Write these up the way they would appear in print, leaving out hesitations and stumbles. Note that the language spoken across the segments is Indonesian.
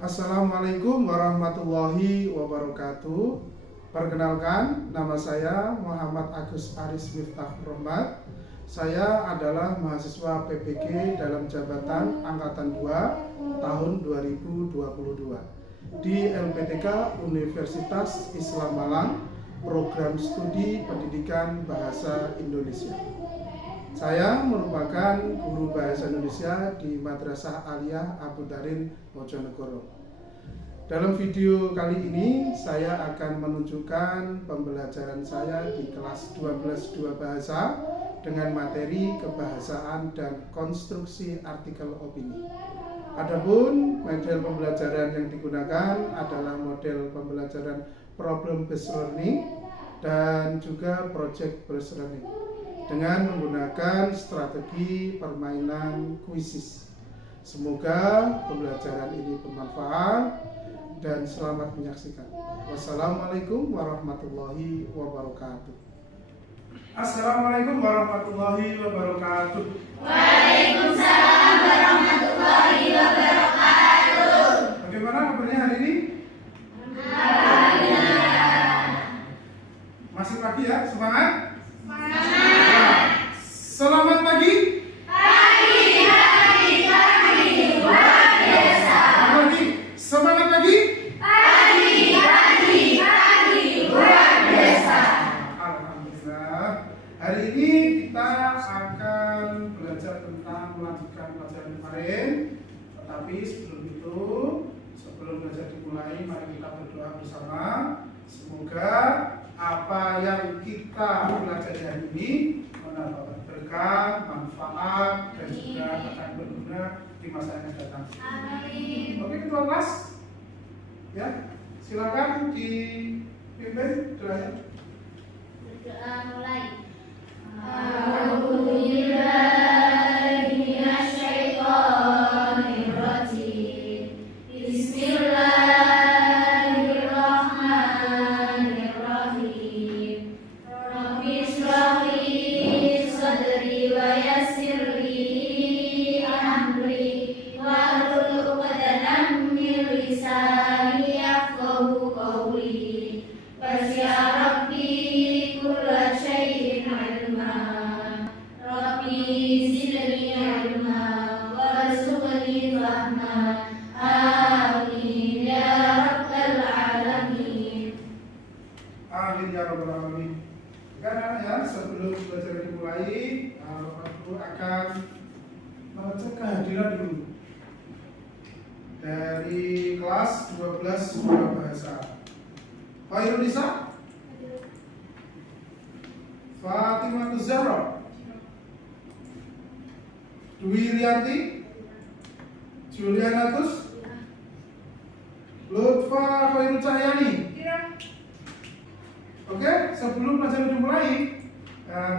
Assalamualaikum warahmatullahi wabarakatuh. Perkenalkan, nama saya Muhammad Agus Aris Miftahur Rahmat. Saya adalah mahasiswa PPG dalam jabatan Angkatan 2 tahun 2022 di LPTK Universitas Islam Malang, Program Studi Pendidikan Bahasa Indonesia. Saya merupakan guru bahasa Indonesia di Madrasah Aliyah Abu Darin Mojonegoro. Dalam video kali ini saya akan menunjukkan pembelajaran saya di kelas 12 2 bahasa dengan materi kebahasaan dan konstruksi artikel opini. Adapun model pembelajaran yang digunakan adalah model pembelajaran problem based learning dan juga project based learning dengan menggunakan strategi permainan kuisis. Semoga pembelajaran ini bermanfaat dan selamat menyaksikan. Wassalamualaikum warahmatullahi wabarakatuh. Assalamualaikum warahmatullahi wabarakatuh. Waalaikumsalam warahmatullahi wabarakatuh. Bagaimana kabarnya hari ini? Alhamdulillah. Masih pagi ya? Semangat? Semangat. Selamat pagi. Pagi. Luar biasa. Pagi. Semangat pagi. Pagi. Luar biasa. Alhamdulillah. Hari ini kita akan belajar tentang melanjutkan pelajaran kemarin. Tetapi sebelum belajar dimulai, mari kita berdoa bersama. Semoga apa yang kita pelajari hari ini mendapat berkah, manfaat, dan juga akan berguna di masa yang datang. Amin. Oke, ketua kelas, ya, silakan dipimpin doanya. Berdoa mulai. Amin ya rabbal alamin. Karena ya, sebelum belajar dimulai, Bapak Ibu akan mengecek kehadiran dulu dari kelas 12 2 bahasa. Khairul Nisa, Fatimah Zahra, Dwi Rianti, Julianatus, Lutfa Khairul Cahyani. Oke, sebelum pelajaran dimulai,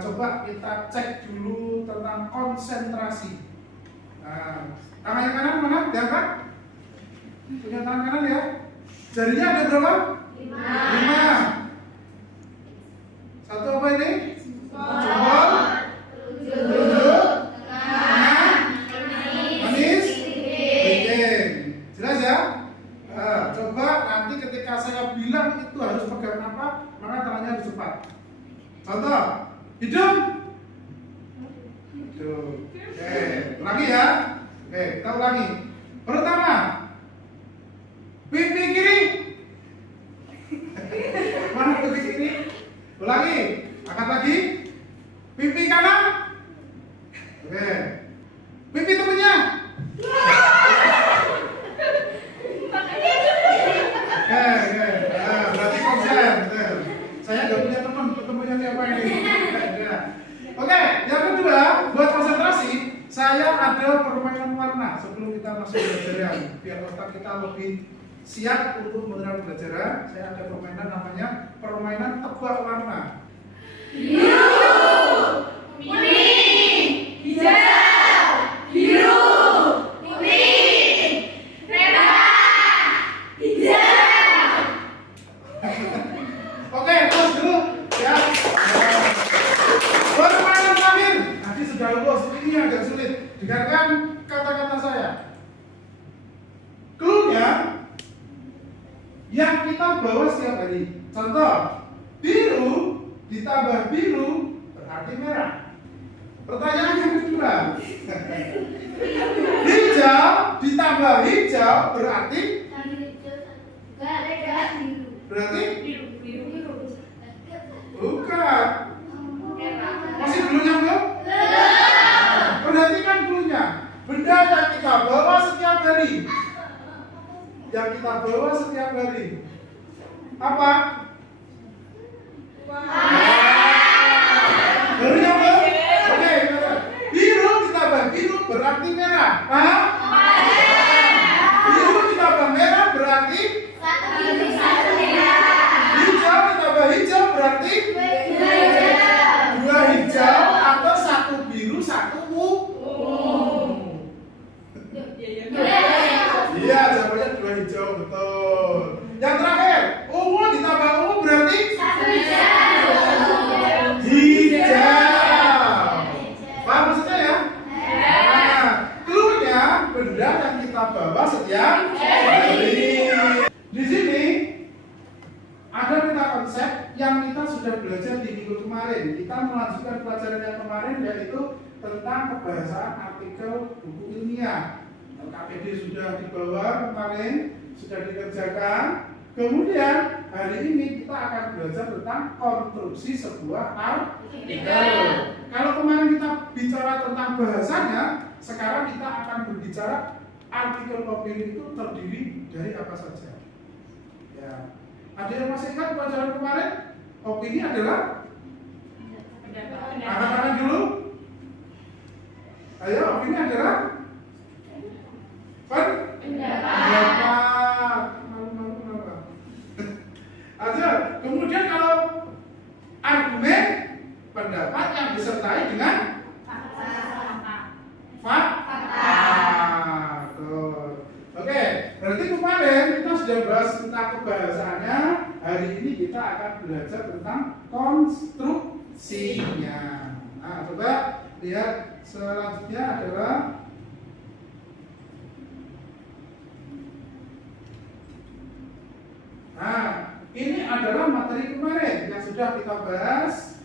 coba kita cek dulu tentang konsentrasi. Tangan yang kanan mana? Diangkat. Punya tangan kanan ya. Jarinya ada berapa? 5. Satu apa ini? Jempol, telunjuk, tangan, manis, bikin. Jelas ya? Coba nanti ketika saya bilang itu harus pegang apa, maka tangannya harus cepat. Contoh, hidung. Oke, ulangi ya. Oke, kita ulangi. Pertama, pipi kiri. Mana pipi kiri? Ulangi, angkat lagi. Pipi kanan. Oke, pipi temennya. Oke, berarti konsen. Saya nggak punya teman, ketemunya siapa ini? Oke, yang kedua, buat konsentrasi, saya ada permainan warna sebelum kita masuk pelajaran. Biar otak kita lebih siap untuk menerima pelajaran, saya ada permainan namanya permainan tebak warna. Biru, kuning, hijau, biru, putih, merah, hijau. Oke, terus dulu ya. Permainan terakhir. Nanti sudah lulus, ini agak sulit. Dengarkan kata-kata saya. Clue-nya Contoh, biru ditambah biru berarti merah. Pertanyaan yang kedua, hijau ditambah hijau berarti bukan. Masih dulunya belum? Perhatikan dulunya. Benda yang kita bawa setiap hari. Yang kita bawa setiap hari. Apa? Dulunya belum? Oke, biru ditambah biru berarti merah. Paham? Biru ditambah merah berarti hijau ditambah hijau berarti dua hijau atau satu biru satu ungu. Iya, jawabannya dua hijau, betul. Yang terakhir, ungu ditambah ungu berarti hijau. Paham maksudnya ya? Nah, clue-nya benda yang kita bawa setiap hari. Di sini ada kita konsep yang kita sudah belajar di minggu kemarin. Kita melanjutkan pelajaran yang kemarin, yaitu tentang kebahasaan artikel buku ilmiah. KPD sudah dibawa kemarin, sudah dikerjakan. Kemudian hari ini kita akan belajar tentang konstruksi sebuah artikel. Kalau kemarin kita bicara tentang bahasanya, sekarang kita akan berbicara artikel opini itu terdiri dari apa saja. Ya. Ada yang masih ingat pelajaran kemarin? Opini adalah angkat tangan dulu. Ayo, opini adalah pendapat. Malu-malu kenapa? Aja. Kemudian kalau argumen, pendapat yang disertai dengan fakta. Oke, berarti kemarin kita sudah bahas tentang kebahasaannya. Hari ini kita akan belajar tentang konstruksinya. Nah, coba lihat selanjutnya adalah ini adalah materi kemarin yang sudah kita bahas.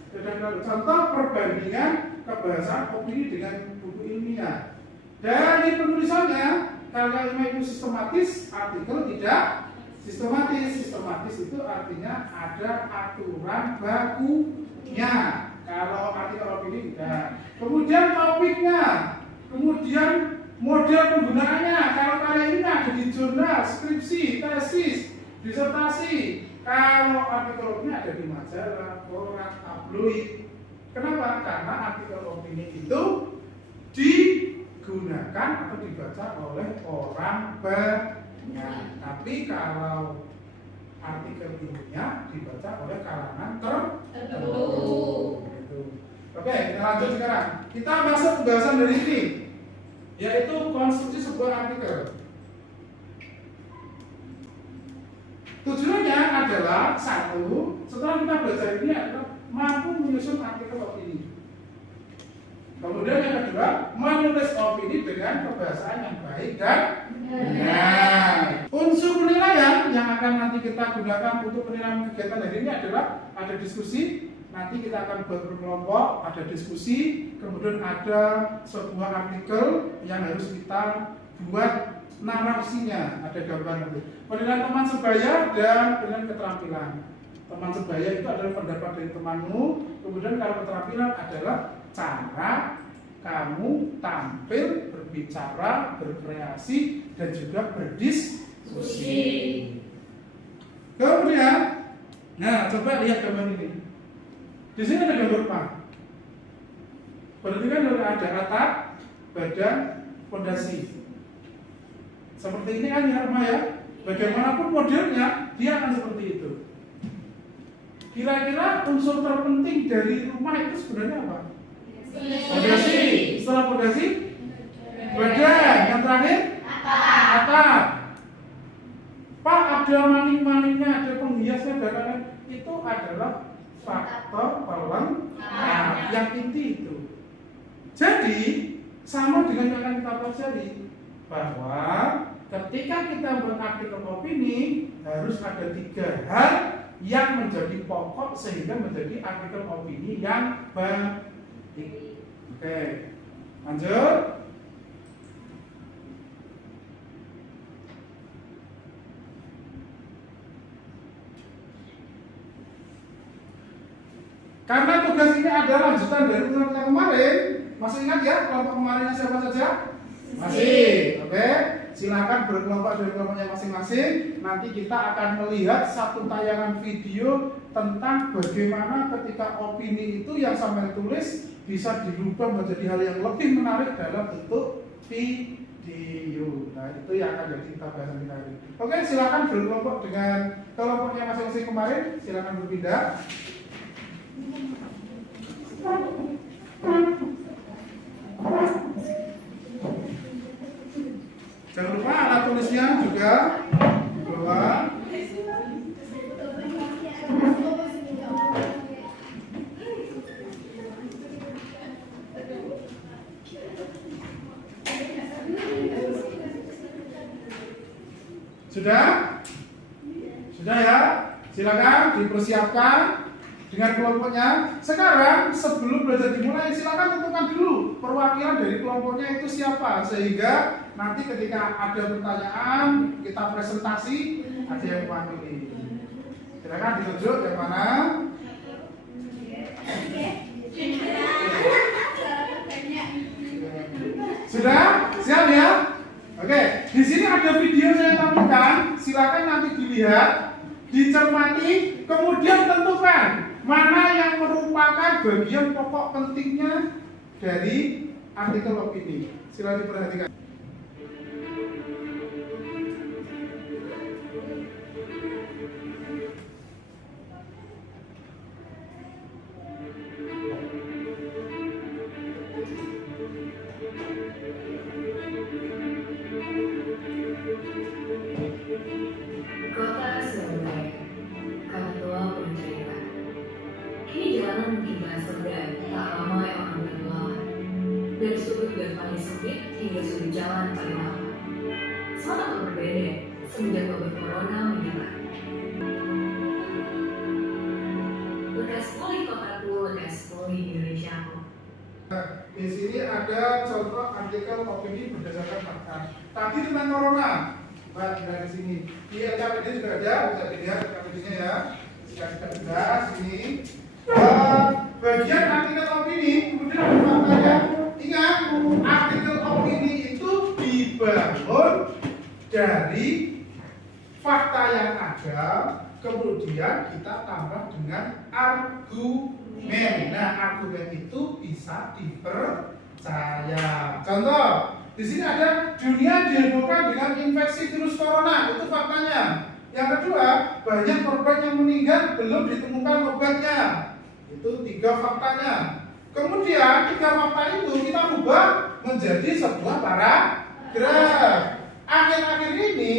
Contoh perbandingan kebahasaan opini dengan buku ilmiah. Dari penulisannya, kalau ilmiah itu sistematis, artikel tidak sistematis. Sistematis itu artinya ada aturan bakunya. Kalau artikel opini tidak. Kemudian topiknya, kemudian model penggunaannya. Kalau kali ini ada di jurnal, skripsi, tesis, disertasi. Kalau artikel opini ada di majalah, koran, tabloid. Kenapa? Karena artikel opini itu digunakan atau dibaca oleh orang banyak. Tapi kalau artikel ilmiah dibaca oleh kalangan tertentu. Oke, kita lanjut sekarang. Kita masuk pembahasan dari ini, yaitu konstruksi sebuah artikel. Tujuannya adalah satu, setelah kita belajar ini adalah mampu menyusun artikel opini. Kemudian yang kedua, menulis opini dengan kebahasaan yang baik dan benar. Unsur penilaian yang akan nanti kita gunakan untuk penilaian kegiatan hari ini adalah ada diskusi. Nanti kita akan buat berkelompok, ada diskusi, kemudian ada sebuah artikel yang harus kita buat narasinya, ada gambar nanti. Penilaian teman sebaya dan penilaian keterampilan. Teman sebaya itu adalah pendapat dari temanmu. Kemudian kalau keterampilan adalah cara kamu tampil, berbicara, berkreasi, dan juga berdiskusi. Kemudian, nah coba lihat gambar ini. Di sini ada gambar apa? Berarti kan ada atap, badan, fondasi. Seperti ini kan ya rumah ya. Bagaimanapun modelnya, dia akan seperti itu. Kira-kira unsur terpenting dari rumah itu sebenarnya apa? Fondasi. Setelah fondasi, badan. Yang terakhir, atap. Pak, ada maning-maningnya, ada penghiasnya, dan lain-lain. Itu adalah faktor pelengkap yang inti itu. Jadi sama dengan yang akan kita pelajari, bahwa ketika kita buat artikel opini harus ada 3 hal yang menjadi pokok sehingga menjadi artikel opini yang baik. Oke, lanjut. Karena tugas ini adalah lanjutan dari kelompok yang kemarin, masih ingat ya kelompok kemarinnya siapa saja? Masih, oke. Silakan berkelompok dari kelompoknya masing-masing. Nanti kita akan melihat satu tayangan video tentang bagaimana ketika opini itu yang sampai tulis bisa dirubah menjadi hal yang lebih menarik dalam bentuk video. Nah, itu yang akan jadi kita bahas kita hari. Oke, silakan berkelompok dengan kelompoknya masing-masing kemarin. Silakan berpindah. Jangan lupa alat tulisnya juga dibawa. Sudah? Sudah ya? Silakan dipersiapkan dengan kelompoknya. Sekarang sebelum belajar dimulai, silakan tentukan dulu perwakilan dari kelompoknya itu siapa, sehingga nanti ketika ada pertanyaan kita presentasi ada yang mewakili. Silakan ditunjuk yang mana. Sudah? Siap ya? Oke, di sini ada video saya tampilkan. Silakan nanti dilihat, dicermati, kemudian tentukan mana yang merupakan bagian pokok pentingnya dari artikel opini. Silakan diperhatikan. Kota Surabaya, Ketua Pencerita. Kini jalanan mungkin bahas berdaya, tak ramai orang berlawan. Dari sudut dan paling sempit hingga sudut jalan paling lama. Sangat berbeda semenjak wabah corona menyerang. Lekas pulih kotaku, lekas pulih Indonesia. Di sini ada contoh artikel opini berdasarkan fakta. Tadi tentang corona. Mbak, di sini di LKPD juga ada, bisa dilihat LKPD-nya ya. Jika sudah sini bagian artikel opini, kemudian ada faktanya. Ingat, artikel opini itu dibangun dari fakta yang ada, kemudian kita tambah dengan argumen. Nah, argumen itu bisa dipercaya. Contoh, di sini ada dunia dihebohkan dengan infeksi virus corona, itu faktanya. Yang kedua, banyak korban yang meninggal belum ditemukan obatnya. Itu 3 faktanya. Kemudian 3 fakta itu kita ubah menjadi sebuah paragraf. Akhir-akhir ini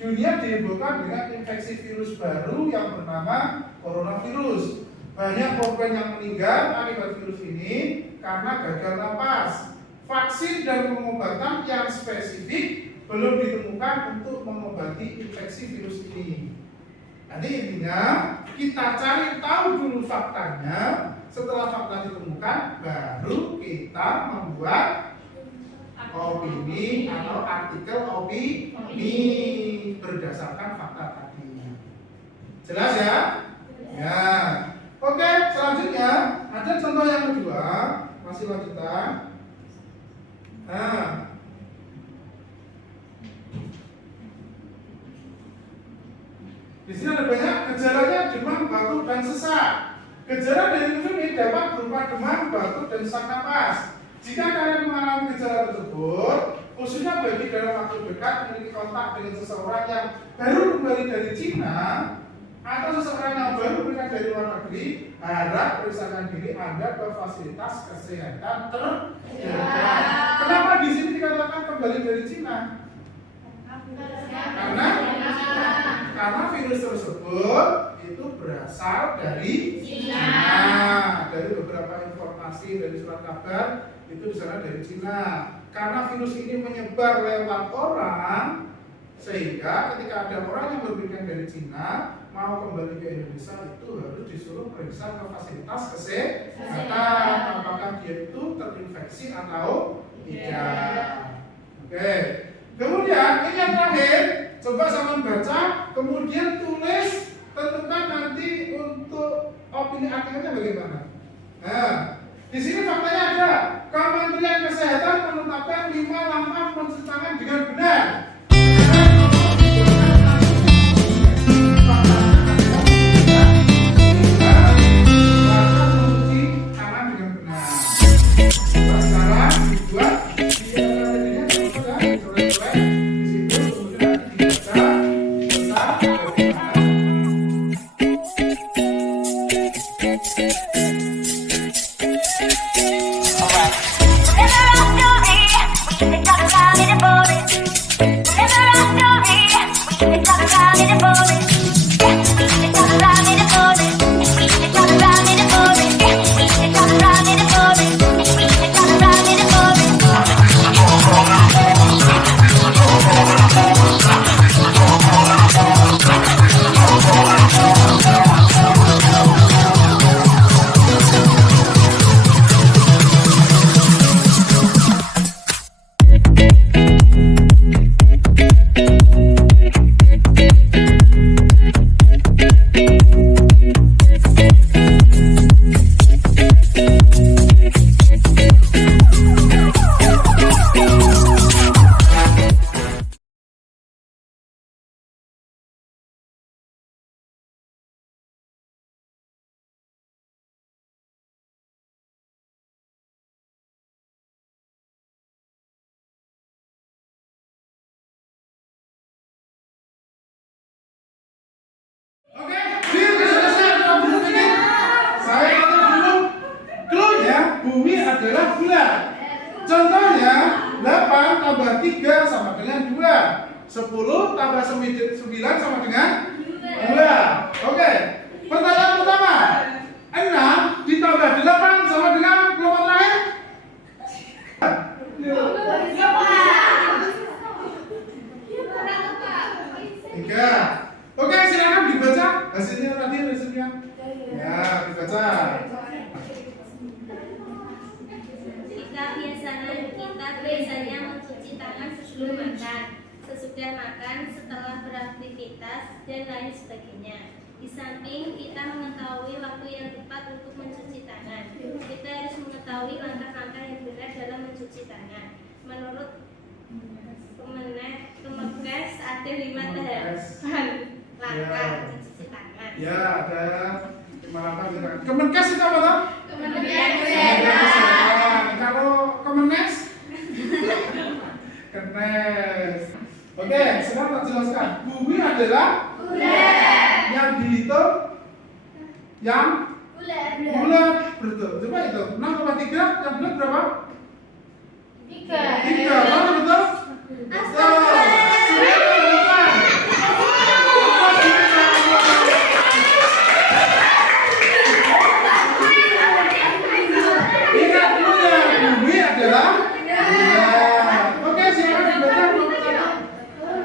dunia dihebohkan dengan infeksi virus baru yang bernama coronavirus. Banyak korban yang meninggal akibat virus ini karena gagal napas. Vaksin dan pengobatan yang spesifik belum ditemukan untuk mengobati infeksi virus ini. Jadi intinya kita cari tahu dulu faktanya. Setelah fakta ditemukan, baru kita membuat opini atau artikel opini berdasarkan fakta tadi. Jelas ya? Ya. Oke, selanjutnya ada contoh yang kedua, masih lanjutan. Nah, di sini ada banyak gejalanya demam, batuk, dan sesak. Gejala dari virus ini dapat berupa demam, batuk, dan sesak napas. Jika kalian mengalami gejala tersebut, khususnya bagi dalam waktu dekat memiliki kontak dengan seseorang yang baru kembali dari Cina atau seseorang yang baru kembali dari luar negeri, harap periksakan diri Anda ke fasilitas kesehatan terdekat. Kenapa di sini dikatakan kembali dari Cina? Karena virus tersebut itu berasal dari Cina. Dari beberapa informasi dari surat kabar itu di sana dari Cina. Karena virus ini menyebar lewat orang, sehingga ketika ada orang yang berpergian dari Cina, mau kembali ke Indonesia itu harus disuruh periksa ke fasilitas kesehatan apakah dia itu terinfeksi atau tidak. Oke. Kemudian ini yang terakhir, coba sama baca, kemudian tulis, tentukan nanti untuk opini akhirnya bagaimana. Nah, di sini faktanya ada. Kementerian Kesehatan menetapkan 5 langkah mencuci tangan dengan benar. Oke, selesai kita dulu ini. Saya kata dulu, clue-nya bumi adalah bulat. Contohnya 8 tambah 3 sama dengan 2. 10 tambah 9 sama dengan 2. Oke, pertanyaan pertama, 6 ditambah 8 sama dengan kelompok lain? 3. Oke, silakan dibaca hasilnya tadi hasilnya. Ya, dibaca. Kita biasanya mencuci tangan sebelum makan, sesudah makan, setelah beraktivitas dan lain sebagainya. Di samping kita mengetahui waktu yang tepat untuk mencuci tangan, kita harus mengetahui langkah-langkah yang benar dalam mencuci tangan. Menurut Kemenkes ada 5 tahapan langkah mencuci tangan. Ya, ada 5 langkah. Kemenkes itu apa toh? Kementerian Kesehatan. Kalau Kemenkes? Kemenkes. Oke, sekarang tak jelaskan. Bumi adalah bulat. Yang dihitung yang bulat. Betul. Coba itu 6,3 yang bulat berapa? 3. Mana betul? Ingat dulu ya, bumi adalah bulat. Oke, silakan dibaca.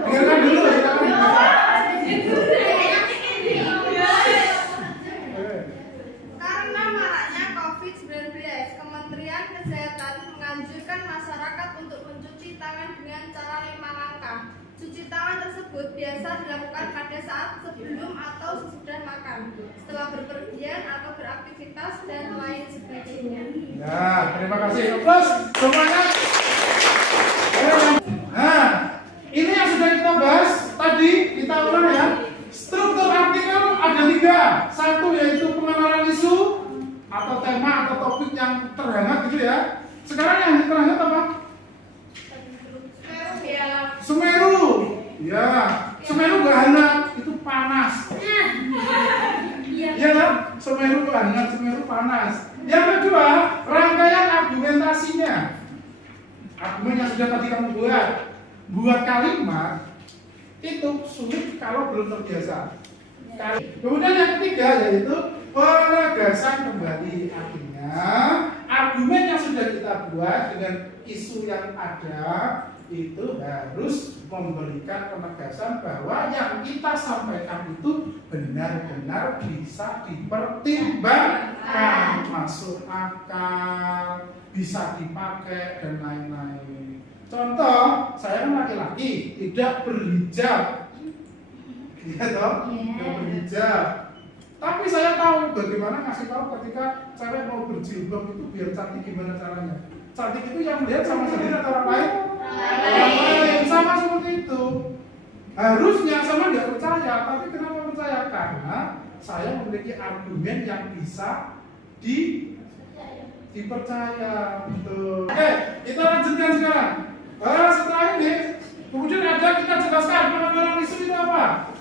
Dengarkan dulu, silakan dibaca. Karena maraknya COVID-19, Kementerian Kesehatan menganjurkan masyarakat untuk mencuci tangan dengan cara 5 langkah. Cuci tangan tersebut biasa dilakukan pada saat sebelum atau sesudah makan, setelah berpergian atau beraktivitas dan lain sebagainya. Ya, terima kasih. Plus semuanya. Nah, ini yang sudah kita bahas tadi, kita ulang ya. Struktur artikel ada 3. Satu yaitu pengenalan isu atau tema atau topik yang terhangat gitu ya. Sekarang yang terhangat apa? Semeru. Ya, Semeru gak hangat, itu panas. Iya kan? Semeru gak hangat, Semeru panas. Yang kedua, rangkaian argumentasinya. Argumen yang sudah tadi kamu buat kalimat itu sulit kalau belum terbiasa. Kemudian yang ketiga yaitu penegasan kembali. Artinya argumen yang sudah kita buat dengan isu yang ada itu harus memberikan penegasan bahwa yang kita sampaikan itu benar-benar bisa dipertimbangkan, masuk akal, bisa dipakai dan lain-lain. Contoh, saya kan laki-laki tidak berhijab, iya toh, tidak berhijab. Tapi saya tahu bagaimana kasih tahu ketika cewek mau berjilbab itu biar cantik gimana caranya. Cantik itu yang melihat sama sendiri atau orang lain? Orang lain, sama seperti itu. Harusnya sama nggak percaya, tapi kenapa percaya? Karena saya memiliki argumen yang bisa dipercaya. Betul. Oke, kita lanjutkan sekarang. Setelah ini, kemudian ada kita jelaskan penanganan isu itu apa?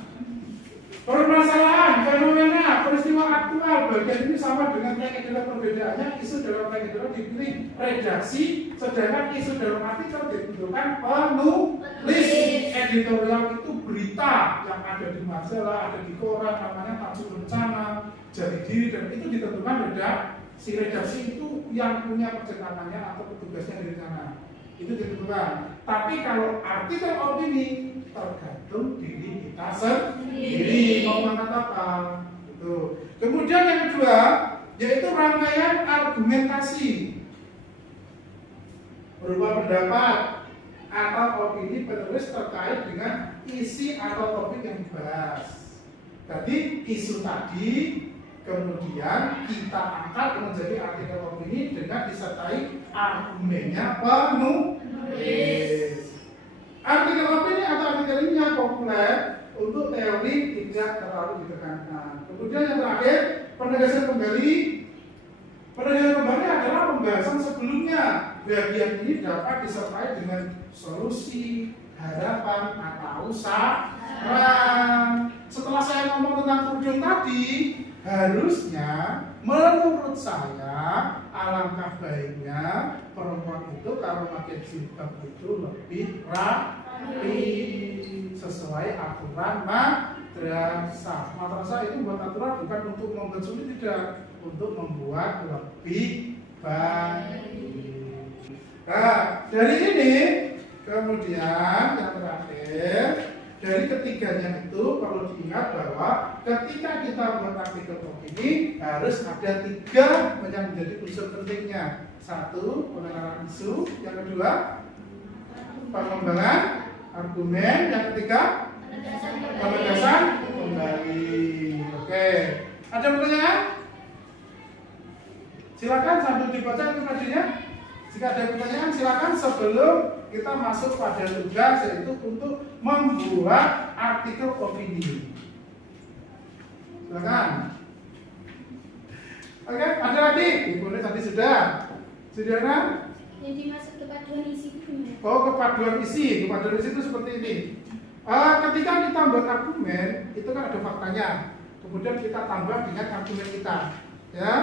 Permasalahan, fenomena, peristiwa aktual. Bagian ini sama dengan teknik perbedaannya. Isu dalam teknik dipilih redaksi, sedangkan isu dalam artikel dibentukkan penulis. Editorial itu berita yang ada di majalah, ada di koran, namanya tajuk rencana, jadi diri, dan itu ditentukan redaksi. Redaksi itu yang punya percetakannya atau petugasnya di sana. Itu ditentukan. Tapi kalau artikel opini tergantung diri kita sendiri mau mengangkat apa. Gitu. Kemudian yang kedua yaitu rangkaian argumentasi berupa pendapat atau opini penulis terkait dengan isi atau topik yang dibahas. Jadi isu tadi kemudian kita angkat menjadi artikel opini dengan disertai argumennya penulis. Artikel opini atau artikel ini yang populer untuk teori tidak terlalu ditekankan. Kemudian yang terakhir, penegasan kembali. Penegasan kembali adalah pembahasan sebelumnya. Bagian ini dapat disertai dengan solusi, harapan, atau saran. Setelah saya ngomong tentang kerudung tadi, harusnya menurut saya alangkah baiknya perempuan itu kalau pakai jilbab itu lebih rapi sesuai aturan madrasah. Madrasah itu buat aturan bukan untuk membuat sulit, tidak, untuk membuat lebih baik. Nah, dari ini kemudian yang terakhir, dari ketiganya itu perlu diingat bahwa ketika kita membuat artikel opini harus ada 3 yang menjadi unsur pentingnya. 1, pengenalan isu. Yang kedua, pengembangan argumen. Yang ketiga, penegasan kembali. Oke, ada pertanyaan? Silakan sambil dibaca informasinya. Jika ada pertanyaan silakan sebelum kita masuk pada tugas, yaitu untuk membuat artikel opini. Silakan. Oke, ada lagi? Boleh, tadi sudah. Sudah kan? Jadi masuk kepaduan isi itu gimana? Oh, kepaduan isi. Kepaduan isi itu seperti ini. Ketika kita membuat argumen, itu kan ada faktanya. Kemudian kita tambah dengan argumen kita. Ya.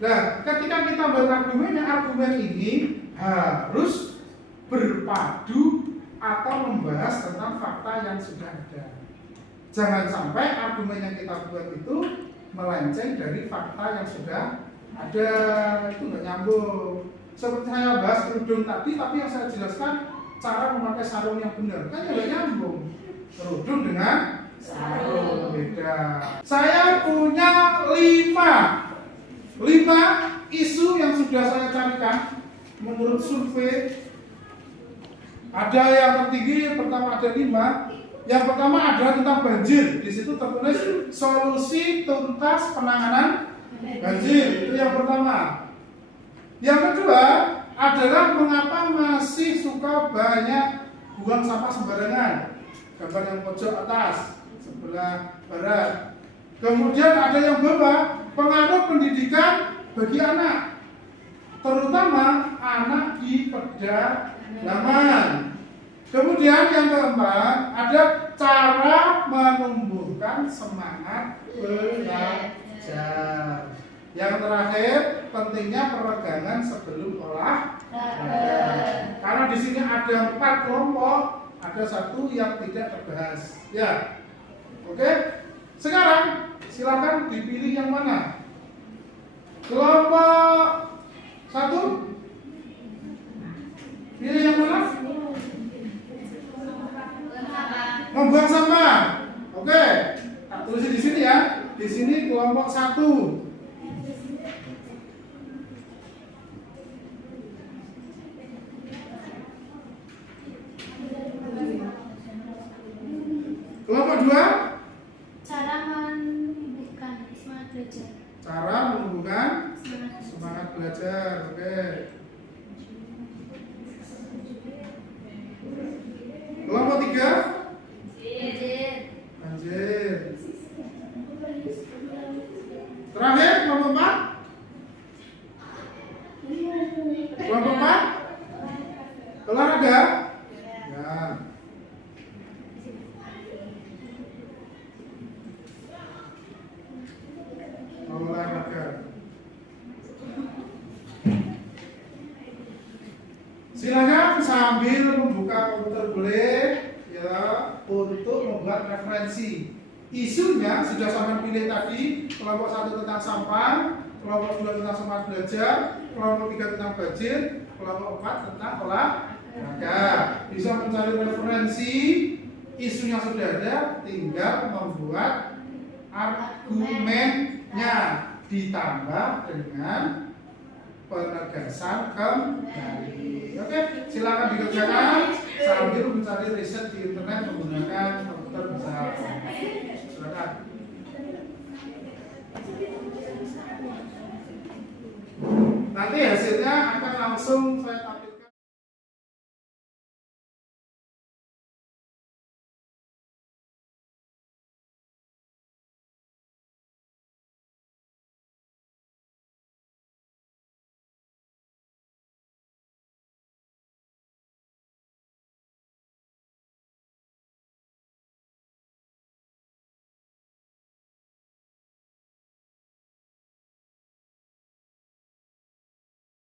Nah, ketika kita membuat argumen, yang argumen ini harus berpadu atau membahas tentang fakta yang sudah ada. Jangan sampai argumen yang kita buat itu melenceng dari fakta yang sudah ada, itu nggak nyambung. Seperti saya bahas kerudung tadi, tapi yang saya jelaskan cara memakai sarung yang benar, kan nggak nyambung. Kerudung dengan sarung beda. Saya punya 5 isu yang sudah saya carikan menurut survei. Ada yang tertinggi, pertama ada 5. Yang pertama adalah tentang banjir. Di situ tertulis solusi tuntas penanganan banjir. Itu yang pertama. Yang kedua adalah mengapa masih suka banyak buang sampah sembarangan. Gambar yang pojok atas sebelah barat. Kemudian ada yang bawah, pengaruh pendidikan bagi anak, terutama anak di pedalaman. Kemudian yang keempat ada cara menumbuhkan semangat belajar. Yang terakhir pentingnya peregangan sebelum olahraga. Karena di sini ada 4 kelompok, ada 1 yang tidak terbahas. Ya, oke. Sekarang silakan dipilih yang mana. Kelompok 1, pilih yang mana? membuang sampah. Oke, tak tulis di sini ya. Di sini kelompok 1. Kelompok 2. Cara menumbuhkan semangat belajar. Cara menumbuhkan semangat belajar. Oke. Kelompok 3. Banjir. Terakhir kelompok 4. Kelompok 4. Olahraga. Ya. Olahraga. Silakan sambil membuka komputer boleh ya untuk membuat referensi. Isunya sudah sampai pilih tadi, kelompok 1 tentang sampah, kelompok 2 tentang semangat belajar, kelompok 3 tentang banjir, kelompok 4 tentang olahraga. Bisa mencari referensi, isunya sudah ada, tinggal membuat argumennya ditambah dengan penegasan kembali. Oke, silakan dikerjakan sambil mencari riset di internet menggunakan komputer besar. Silakan. Nanti hasilnya akan langsung saya tampilkan.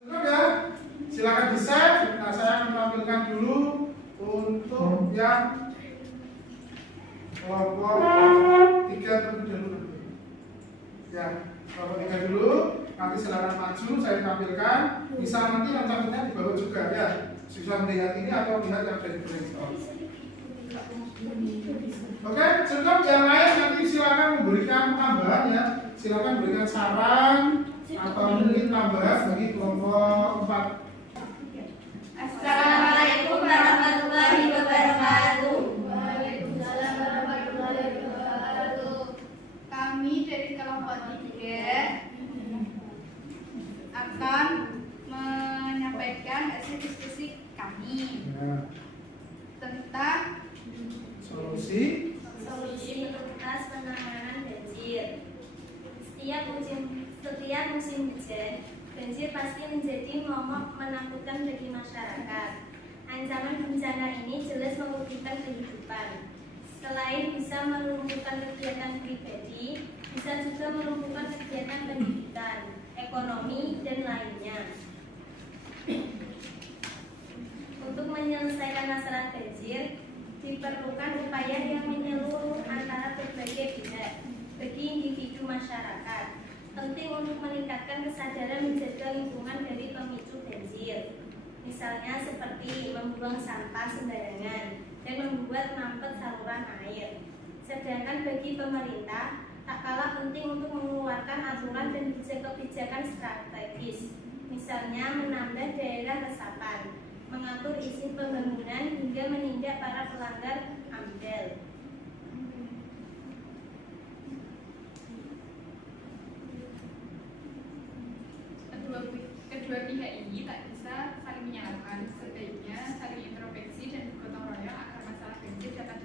Cukup ya? Silakan di-save. Nah, saya akan tampilkan dulu untuk yang kelompok 3 terlebih dahulu. Ya, kelompok 3 dulu. Nanti silakan maju, saya tampilkan. Bisa nanti yang cantiknya di bawah juga ya. Bisa melihat ini atau lihat yang dari brainstorm. Oke, cukup. Yang lain nanti silakan memberikan tambahan ya. Silakan berikan saran atau mungkin tambahan bagi kelompok 4. Assalamualaikum warahmatullahi wabarakatuh. Waalaikumsalam warahmatullahi wabarakatuh. Kami dari kelompok 3 akan menyampaikan hasil diskusi kami Ya. tentang Solusi Prioritas penanganan banjir. Setiap musim hujan, banjir pasti menjadi momok menakutkan bagi masyarakat. Ancaman bencana ini jelas merugikan kehidupan. Selain bisa melumpuhkan kegiatan pribadi, bisa juga melumpuhkan kegiatan pendidikan, ekonomi, dan lainnya. Untuk menyelesaikan masalah banjir, diperlukan upaya yang menyeluruh antara berbagai pihak. Bagi individu masyarakat, penting untuk meningkatkan kesadaran menjaga lingkungan dari pemicu banjir. Misalnya seperti membuang sampah sembarangan dan membuat mampet saluran air. Sedangkan bagi pemerintah, tak kalah penting untuk mengeluarkan aturan dan kebijakan strategis. Misalnya menambah daerah resapan, mengatur izin pembangunan hingga menindak para pelanggar AMDAL. Kedua pihak ini tak bisa saling menyalahkan, sebaiknya saling introspeksi dan bergotong royong agar masalah banjir dapat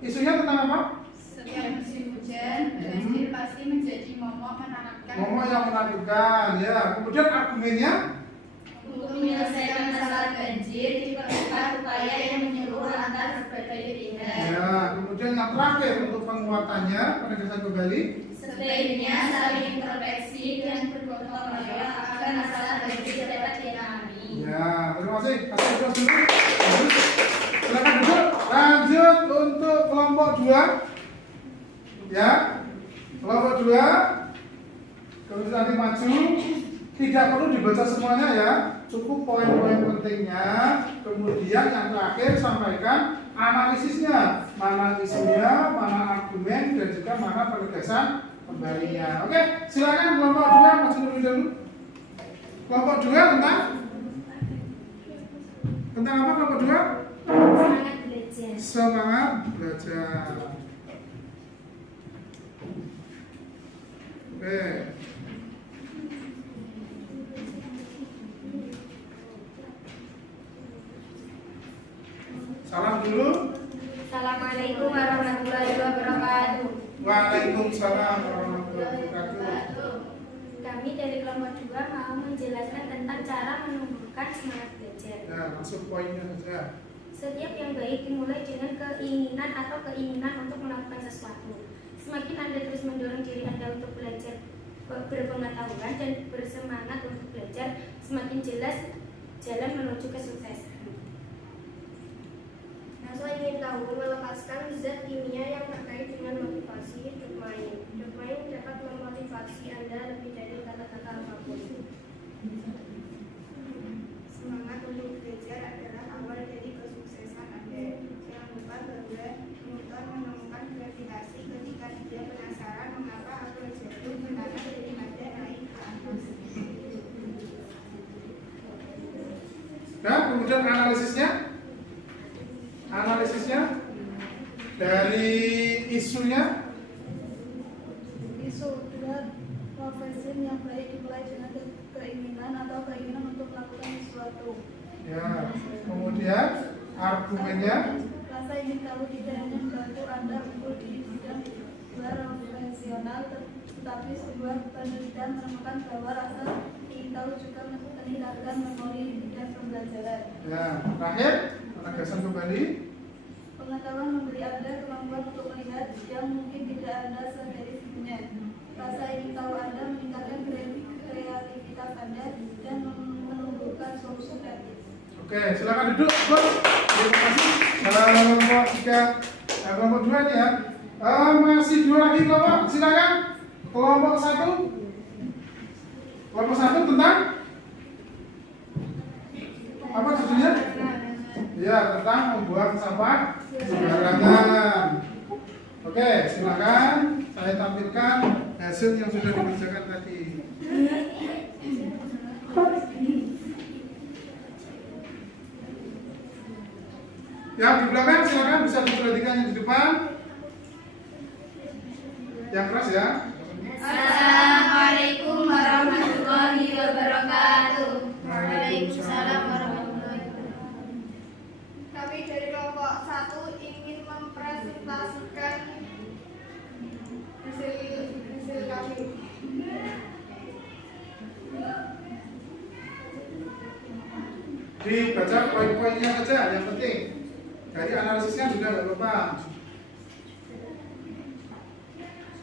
isunya tentang apa? setiap musim hujan, banjir pasti menjadi momok menakutkan. Momok yang menakutkan, ya. Kemudian argumennya Untuk menyelesaikan masalah banjir, diperlukan upaya yang menyeluruh akan berbagai pihak. Ya, kemudian yang terakhir untuk penguatannya, penegasan kembali. Sebaiknya saling introspeksi dan bergotong royong agar masalah banjir dapat ditangani. Ya, terima kasih. Kasih terus dulu. Silakan duduk. Lanjut untuk kelompok 2. Ya, kelompok 2. Kemudian nanti maju. Tidak perlu dibaca semuanya ya. Cukup poin-poin pentingnya. Kemudian yang terakhir sampaikan analisisnya. Mana isunya, mana argumen, dan juga mana penegasan kembalinya. Oke, silakan kelompok 2 maju lebih dulu. Kelompok 2 tentang apa kelompok 2? Semangat belajar. Semangat belajar. Oke. Salam dulu. Assalamualaikum warahmatullahi wabarakatuh. Waalaikumsalam warahmatullahi wabarakatuh. Kami dari kelompok 2 mau menjelaskan tentang cara menumbuhkan semangat belajar. Ya, masuk poinnya saja. Setiap yang baik dimulai dengan keinginan atau keinginan untuk melakukan sesuatu. Semakin Anda terus mendorong diri Anda untuk belajar berpengetahuan dan bersemangat untuk belajar, semakin jelas jalan menuju kesuksesan. Saya ingin tahu melepaskan zat kimia yang terkait dengan motivasi dopamin. Dopamin dapat memotivasi Anda lebih dari kata-kata apapun. Semangat untuk belajar adalah awal dari kesuksesan Anda. Jangan lupa bahwa Newton menemukan gravitasi ketika dia penasaran mengapa apel jatuh ke tanah daripada naik ke atas. Dan kemudian analisisnya dari isunya. Isu adalah profesi yang baik dimulai dengan keinginan atau keinginan untuk melakukan sesuatu. Ya, kemudian argumennya. Rasa ingin tahu tidak hanya membantu Anda unggul di bidang luar konvensional, tetapi sebuah penelitian menemukan bahwa rasa ingin tahu juga meningkatkan memori di bidang pembelajaran. Ya, terakhir penegasan kembali. Pengetahuan memberi Anda kemampuan untuk melihat yang mungkin tidak Anda sadari sebelumnya. Rasa ingin tahu Anda meningkatkan kreativitas Anda dan menumbuhkan solusi kreatif. Oke, silakan duduk. Terima kasih. Kelompok 3, kelompok 2 nih ya. Masih 2 lagi kelompok. Silakan. Kelompok 1. Kelompok 1 tentang apa judulnya? Ya, tentang membuang sampah sembarangan. Oke, silakan saya tampilkan hasil yang sudah dikerjakan tadi. Yang di belakang silakan bisa diperhatikan yang di depan. Yang keras ya. Assalamualaikum warahmatullahi wabarakatuh. Waalaikumsalam warahmatullahi wabarakatuh. Kami dari kelompok 1 ingin mempresentasikan hasil kami. Dibaca poin-poinnya saja yang penting. Dari analisisnya juga nggak apa-apa.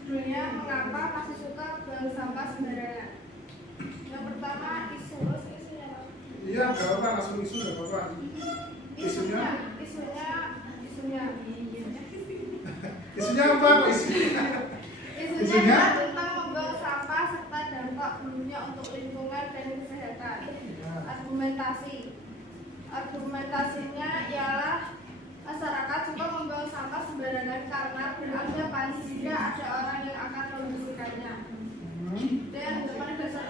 Sebenarnya mengapa masih suka buang sampah sembarangan? Yang pertama isunya. Iya, nggak apa-apa, langsung isu nggak apa-apa. Isunya apa? Isunya tentang membuang sampah serta dampak buruknya untuk lingkungan dan kesehatan. Argumentasinya ialah masyarakat suka membuang sampah sembarangan karena beranggapan jika ada orang yang akan membersihkannya. Dan penegasan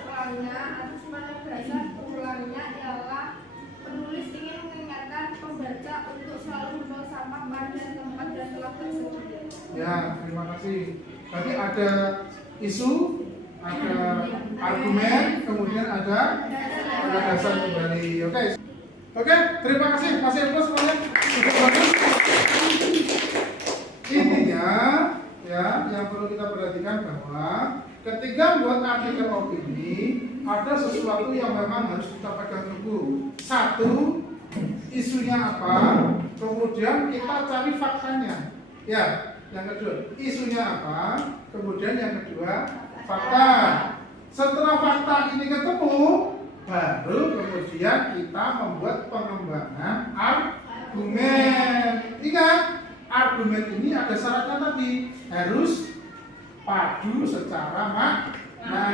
ulangnya ialah penulis ingin mengingatkan pembaca untuk selalu membuang sampah pada tempat dan telah tersedia. Ya, terima kasih. Berarti ada isu, ada argumen, kemudian ada penegasan kembali. Oke, terima kasih. Masih ada semuanya. Cukup bagus. Intinya, ya, yang perlu kita perhatikan bahwa ketika membuat artikel opini, ada sesuatu yang memang harus kita pegang teguh. Satu, isunya apa? kemudian kita cari faktanya. Ya, yang kedua, isunya apa? Kemudian yang kedua, fakta. Setelah fakta ini ketemu, baru kemudian kita membuat pengembangan argumen. Ingat, argumen ini ada syaratnya tadi, harus padu secara makna.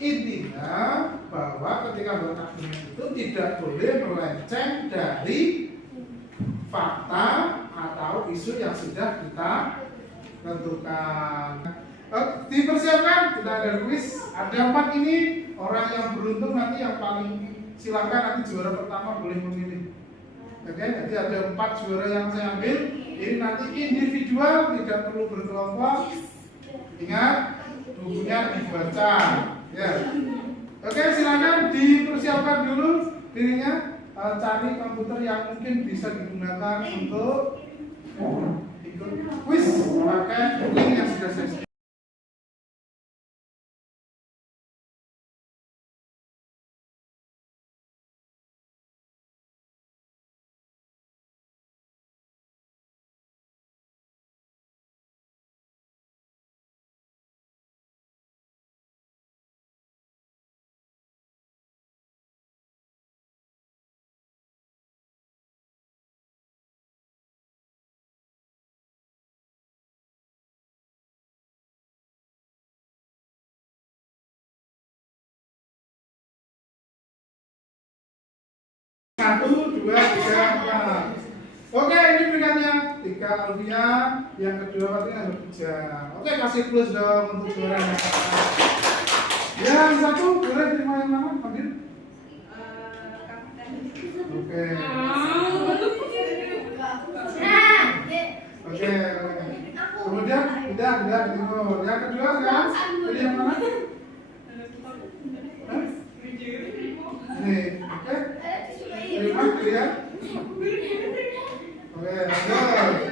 Intinya bahwa ketika membuat argumen itu tidak boleh melenceng dari fakta atau isu yang sudah kita tentukan. Dipersiapkan, kita ada kuis. Ada 4 ini, orang yang beruntung nanti yang paling silakan nanti juara pertama boleh memilih. Oke, nanti ada 4 juara yang saya ambil. Ini nanti individual, tidak perlu berkelompok. Ingat, bukunya dibaca. Ya. Oke, silakan dipersiapkan dulu dirinya. Cari komputer yang mungkin bisa digunakan untuk ikut kuis pakai link yang sudah saya share. Satu, dua, tiga, empat. Oke, ini peringkatnya 3 Alvia, yang kedua katanya Nurja. Oke, kasih plus dong untuk juara yang pertama. Yang satu boleh terima yang mana? Ambil. Oke. Oke. Kemudian tidak timur. Yang kedua kan? Jadi yang mana? Nih, oke. Terima lihat. Oke, lanjut.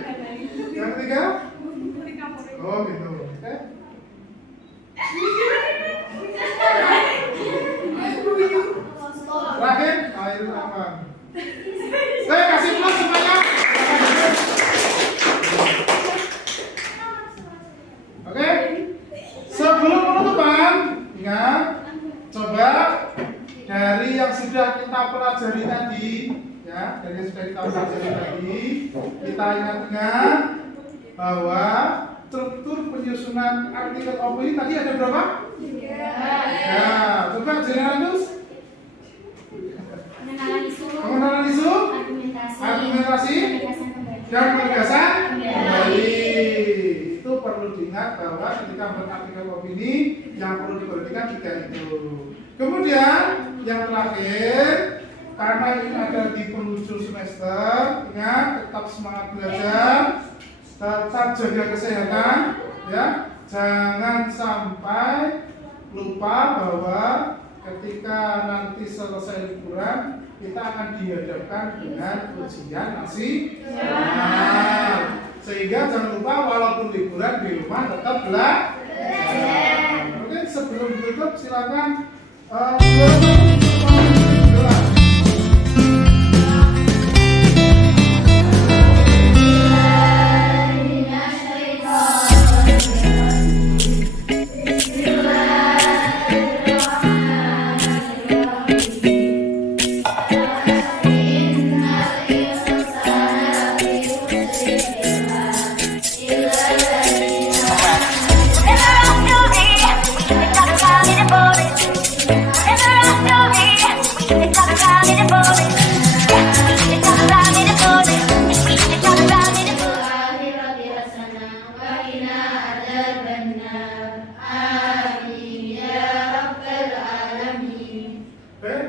Yang ketiga? Oh, gitu. Oke. Terakhir, air apa? Saya kasih plus semuanya. Oke. Sebelum penutupan, ingat, coba dari yang sudah kita pelajari tadi, ya, dari yang sudah kita pelajari tadi, kita ingat-ingat bahwa struktur penyusunan artikel opini tadi ada berapa? 3. Ya, coba generalus. Pengenalan isu, argumentasi, dan penegasan kembali. Itu perlu diingat bahwa ketika berartikel opini yang perlu diperhatikan 3 itu. Kemudian yang terakhir, karena ini ada di penghujung semester, ingat tetap semangat belajar, tetap jaga kesehatan, ya, jangan sampai lupa bahwa ketika nanti selesai liburan kita akan dihadapkan dengan ujian nasional. Sehingga jangan lupa walaupun liburan di rumah tetap belajar. Oke, sebelum tutup silakan.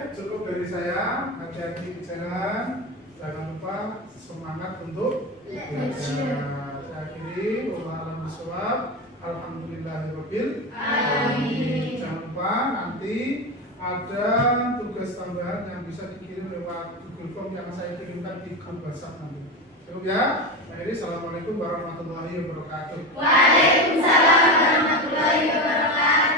Cukup dari saya, hati-hati di jalan, jangan lupa semangat untuk belajar. Saya akhiri, wallahu a'lam. Alhamdulillahirabbil alamin. Jangan lupa nanti ada tugas tambahan yang bisa dikirim lewat Google Form yang saya kirimkan di grup WhatsApp nanti. Cukup ya. Akhirnya, assalamualaikum warahmatullahi wabarakatuh. Waalaikumsalam warahmatullahi wabarakatuh.